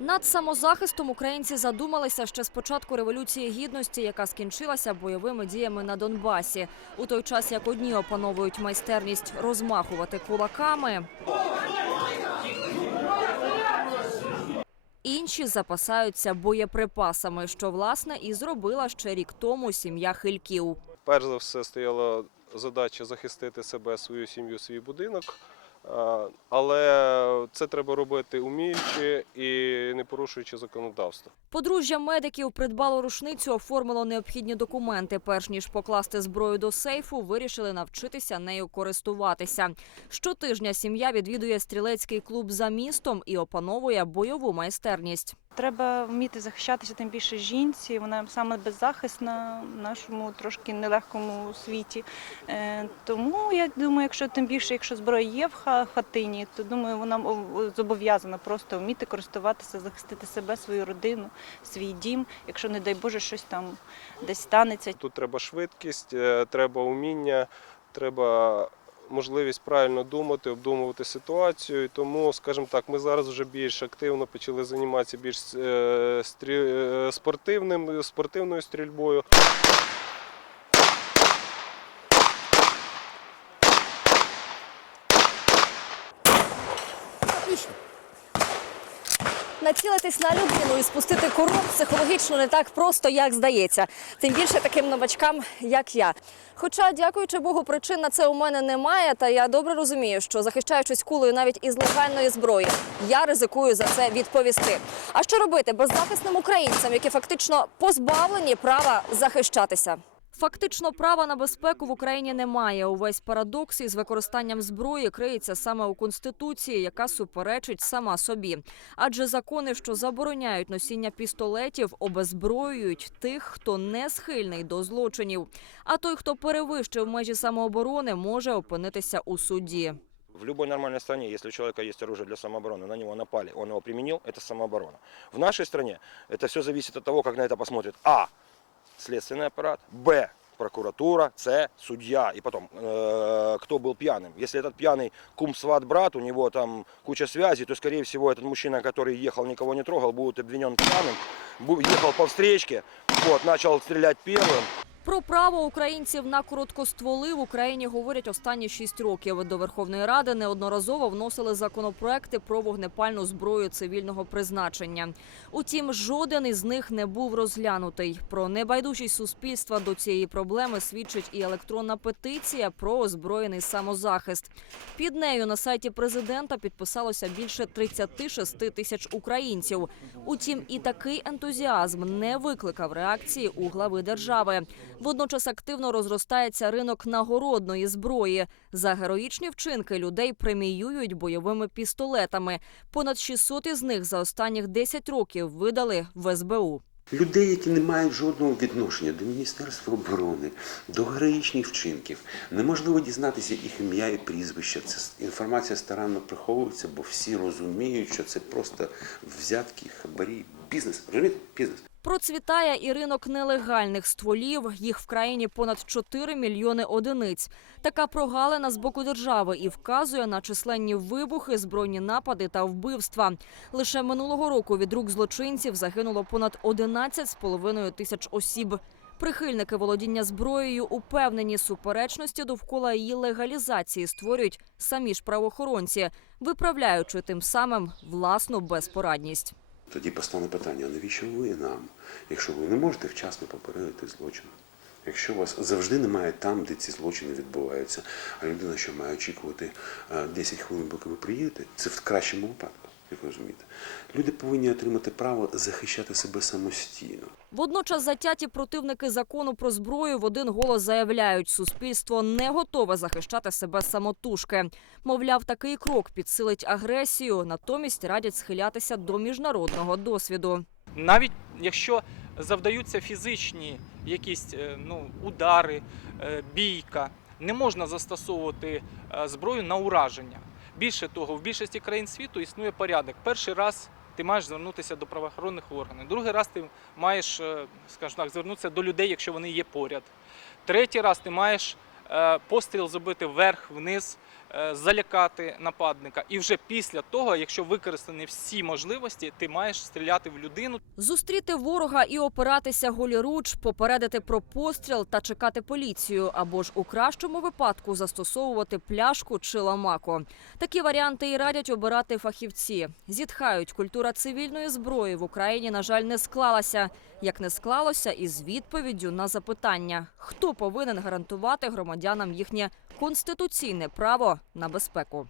Над самозахистом українці задумалися ще з початку революції гідності, яка скінчилася бойовими діями на Донбасі. У той час, як одні опановують майстерність розмахувати кулаками, інші запасаються боєприпасами, що власне і зробила ще рік тому сім'я Хильків. Перш за все стояла задача захистити себе, свою сім'ю, свій будинок. А, Але це треба робити уміючи і не порушуючи законодавство. Подружжя медиків придбало рушницю, оформило необхідні документи. Перш ніж покласти зброю до сейфу, вирішили навчитися нею користуватися. Щотижня сім'я відвідує стрілецький клуб за містом і опановує бойову майстерність. Треба вміти захищатися, тим більше жінці. Вона саме беззахисна в нашому трошки нелегкому світі. Е, Тому я думаю, якщо тим більше, якщо зброя є в ха- хатині, то думаю, вона зобов'язана просто вміти користуватися, захистити себе, свою родину, свій дім. Якщо не дай Боже, щось там десь станеться. Тут треба швидкість, е, треба уміння, треба можливість правильно думати, обдумувати ситуацію. І тому, скажімо так, ми зараз вже більш активно почали займатися більш е, е, спортивним, спортивною стрільбою. Націлитись на людину і спустити курок психологічно не так просто, як здається. Тим більше таким новачкам, як я. Хоча, дякуючи Богу, причин на це у мене немає, та я добре розумію, що захищаючись кулею навіть із легальної зброї, я ризикую за це відповісти. А що робити беззахисним українцям, які фактично позбавлені права захищатися? Фактично права на безпеку в Україні немає. Увесь парадокс із використанням зброї криється саме у конституції, яка суперечить сама собі. Адже закони, що забороняють носіння пістолетів, обезброюють тих, хто не схильний до злочинів. А той, хто перевищив межі самооборони, може опинитися у суді. В любой нормальной стране, если у человека есть оружие для самообороны, на него напали, он его применил, это самооборона. В нашей стране это все зависит от того, как на это посмотрит А. Следственный аппарат, Б. Прокуратура, С. Судья. И потом, э, кто был пьяным. Если этот пьяный кум, сват, брат, у него там куча связей, то, скорее всего, этот мужчина, который ехал, никого не трогал, будет обвинен пьяным, бу- ехал по встречке, вот, начал стрелять первым, про право українців на короткостволи в Україні говорять останні шість років. До Верховної Ради неодноразово вносили законопроекти про вогнепальну зброю цивільного призначення. Утім, жоден із них не був розглянутий. Про небайдужість суспільства до цієї проблеми свідчить і електронна петиція про озброєний самозахист. Під нею на сайті президента підписалося більше 36 тисяч українців. Утім, і такий ентузіазм не викликав реакції у глави держави. Водночас активно розростається ринок нагородної зброї. За героїчні вчинки людей преміюють бойовими пістолетами. Понад 600 із них за останніх 10 років видали в СБУ. Людей, які не мають жодного відношення до Міністерства оборони, до героїчних вчинків, неможливо дізнатися їх ім'я і прізвище. Це інформація старанно приховується, бо всі розуміють, що це просто взятки, хабарі, бізнес. Розумієте? Бізнес. Процвітає і ринок нелегальних стволів. Їх в країні понад 4 мільйони одиниць. Така прогалина з боку держави і вказує на численні вибухи, збройні напади та вбивства. Лише минулого року від рук злочинців загинуло понад 11,5 тисяч осіб. Прихильники володіння зброєю упевнені суперечності довкола її легалізації створюють самі ж правоохоронці, виправляючи тим самим власну безпорадність. Тоді постане питання: а навіщо ви нам, якщо ви не можете вчасно попередити злочин? Якщо вас завжди немає там, де ці злочини відбуваються, а людина, що має очікувати е, 10 хвилин, поки ви приїдете, це в кращому випадку, як ви розумієте. Люди повинні отримати право захищати себе самостійно. Водночас затяті противники закону про зброю в один голос заявляють, суспільство не готове захищати себе самотужки. Мовляв, такий крок підсилить агресію, натомість радять схилятися до міжнародного досвіду. навіть якщо завдаються фізичні якісь е, ну, удари, е, бійка, не можна застосовувати е, зброю на ураження. Більше того, в більшості країн світу існує порядок. Перший раз ти маєш звернутися до правоохоронних органів. Другий раз ти маєш, е, скажімо так, звернутися до людей, якщо вони є поряд. Третій раз ти маєш е, постріл зробити вверх, вниз, е, залякати нападника. І вже після того, якщо використані всі можливості, ти маєш стріляти в людину. Зустріти ворога і опиратися голіруч, попередити про постріл та чекати поліцію, або ж у кращому випадку застосовувати пляшку чи ламаку. Такі варіанти і радять обирати фахівці. Зітхають, культура цивільної зброї в Україні, на жаль, не склалася. Як не склалося із відповіддю на запитання, хто повинен гарантувати громадянам їхнє конституційне право на безпеку.